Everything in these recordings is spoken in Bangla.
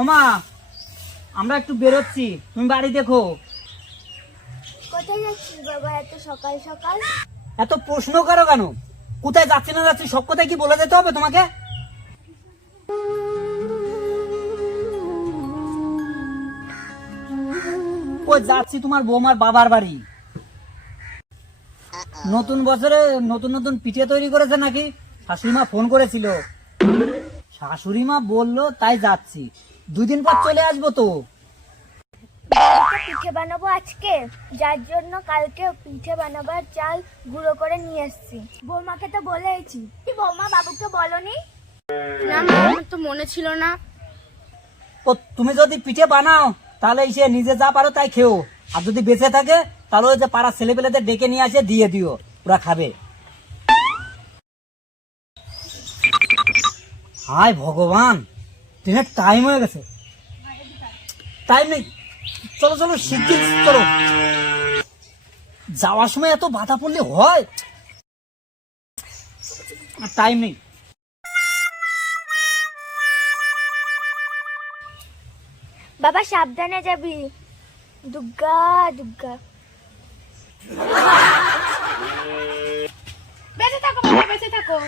ওমা আমরা একটু বেরোচ্ছি। তুমি বাড়ি দেখো। কোথায় যাচ্ছিস বাবা এত সকাল সকাল? এত প্রশ্ন করো কেন? কোথায় যাচ্ছি না যাচ্ছি সব কথায় কি বলে যেতে হবে তোমাকে? ওই যাচ্ছি তোমার বৌমার বাবার বাড়ি। নতুন বছরে নতুন নতুন পিঠে তৈরি করেছে নাকি? শাশুড়ি মা ফোন করেছিল। শাশুড়ি মা বলল তাই যাচ্ছি। দুই দিন পর চলে আসব তো। পিঠে বানাবো আজকে যার জন্য কালকে পিঠে বানাবার চাল গুঁড়ো করে নিয়ে এসেছি। বৌমাকে তো বলেছি কি বৌমা বাবুকে বলনি? না মা আমার তো মনে ছিল না। ও তুমি যদি পিঠে বানাও তাহলে সে নিজে যা পারো তাই খেও। আর যদি বেঁচে থাকে তাহলে ওই যে পাড়ার ছেলেপেলেদের ডেকে নিয়ে আসে দিয়ে দিও। ওরা খাবে। হায় ভগবান! ট্রেনের টাইম হয়ে গেছে। টাইম নেই। চলো চলো শিগগির চলো। যাওয়ার সময় এত বাধা পড়লে হয়। টাইম নেই। বাবা সাবধানে যাবি। দুর্গা দুর্গা বেঁচে থাকো বাবা বেঁচে থাকো।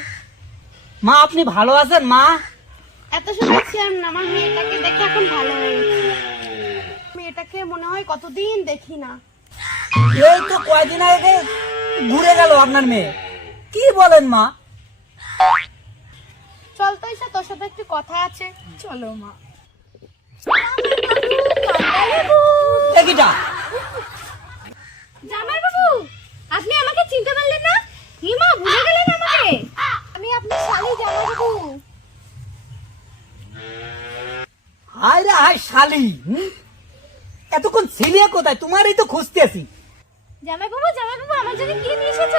মা আপনি ভালো আছেন? মা? এত সুন্দর ছিলাম না আমার মেয়েটাকে দেখে এখন ভালো হয়ে গেছে। মেয়েটাকে মনে হয় কতদিন দেখি না। এই তো কয়দিন আগে ঘুরে গেল আপনার মেয়ে। কি বলেন মা? চল তো এসে তোর সাথে একটু কথা আছে। চলো মা। জামাই বাবু আপনি আমাকে চিনতে পারলেন না? হিমা ভুলে গেলেন আমাকে? আমি আপনার শালি জামাই বাবু হায় রে হায় শালি এতক্ষণ ছিলে কোথায়? তোমারই তো খুঁজতে আছি জামাই বাবু জামাই বাবু আমার জন্য কি নিয়ে এসেছ?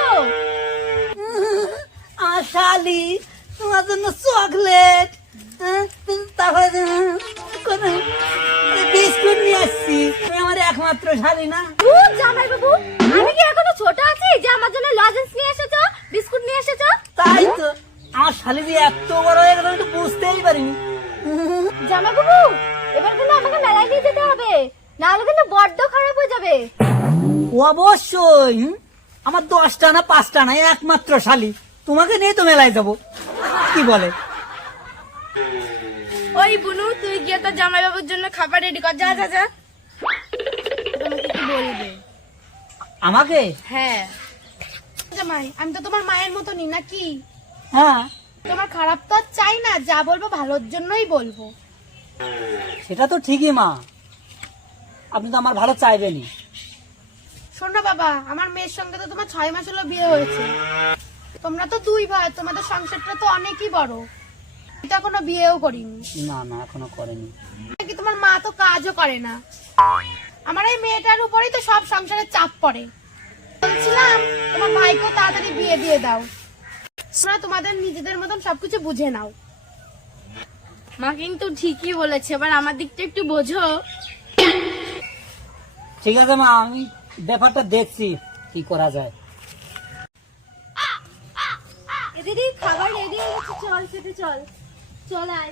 আর শালি তোমার জন্য চকলেট তারপরে বিস্কুট নিয়ে আসছি। তুমি আমার একমাত্র শালি না? জামাই বাবু আমি কি এখনও ছোট আছি যে আমার জন্য লজেন্স নিয়ে এসেছ বিস্কুট নিয়ে এসেছ? তাই তো। আমার শালি যে এত বড় হয়ে গেল তো বুঝতেই পারিনি। জামাই বাবু এবার কিন্তু আমাকে মেলায় নিয়ে যেতে হবে। না হলে কিন্তু বড্ড খারাপ হয়ে যাবে। অবশ্যই হুম? আমার দশটা না পাঁচটা না একমাত্র শালি। তোমাকে নিয়ে তো মেলায় যাব। কি বলে? ওই বুনু তুই গিয়ে তোর জামাই বাবুর জন্য খাবার রেডি কর যা যা যা। তোমাকে কি বলবে? আমাকে? হ্যাঁ। জামাই আমি তো তোমার মায়ের মতনই নাকি? হ্যাঁ। তোমার খারাপ তো আর চাই না যা বলব ভালোর জন্যই বলব। সেটা তো ঠিকই মা। আপনি তো আমার ভালো চাইবেনই। শোনো বাবা আমার মেয়ের সঙ্গে তো তোমার ছয় মাস হলো বিয়ে হয়েছে। তোমরা তো দুই ভাই তোমাদের সংসারটা তো অনেকই বড়। তো এখনও বিয়েও করিনি। না না এখনও করেনি। কি তোমার মা তো কাজও করে না। আমার এই মেয়েটার উপরেই তো সব সংসারের চাপ পড়ে। বলছিলাম তোমার ভাইকেও তাড়াতাড়ি বিয়ে দিয়ে দাও। তোমরা তোমাদের নিজেদের মতন সবকিছু বুঝে নাও। মা কিন্তু ঠিকই বলেছে এবার আমার দিকটা একটু বোঝো। ঠিক আছে মা আমি ব্যাপারটা দেখছি কি করা যায়। দিদি খাবার রেডি হয়ে গেছে চল খেতে চল। চল আয়।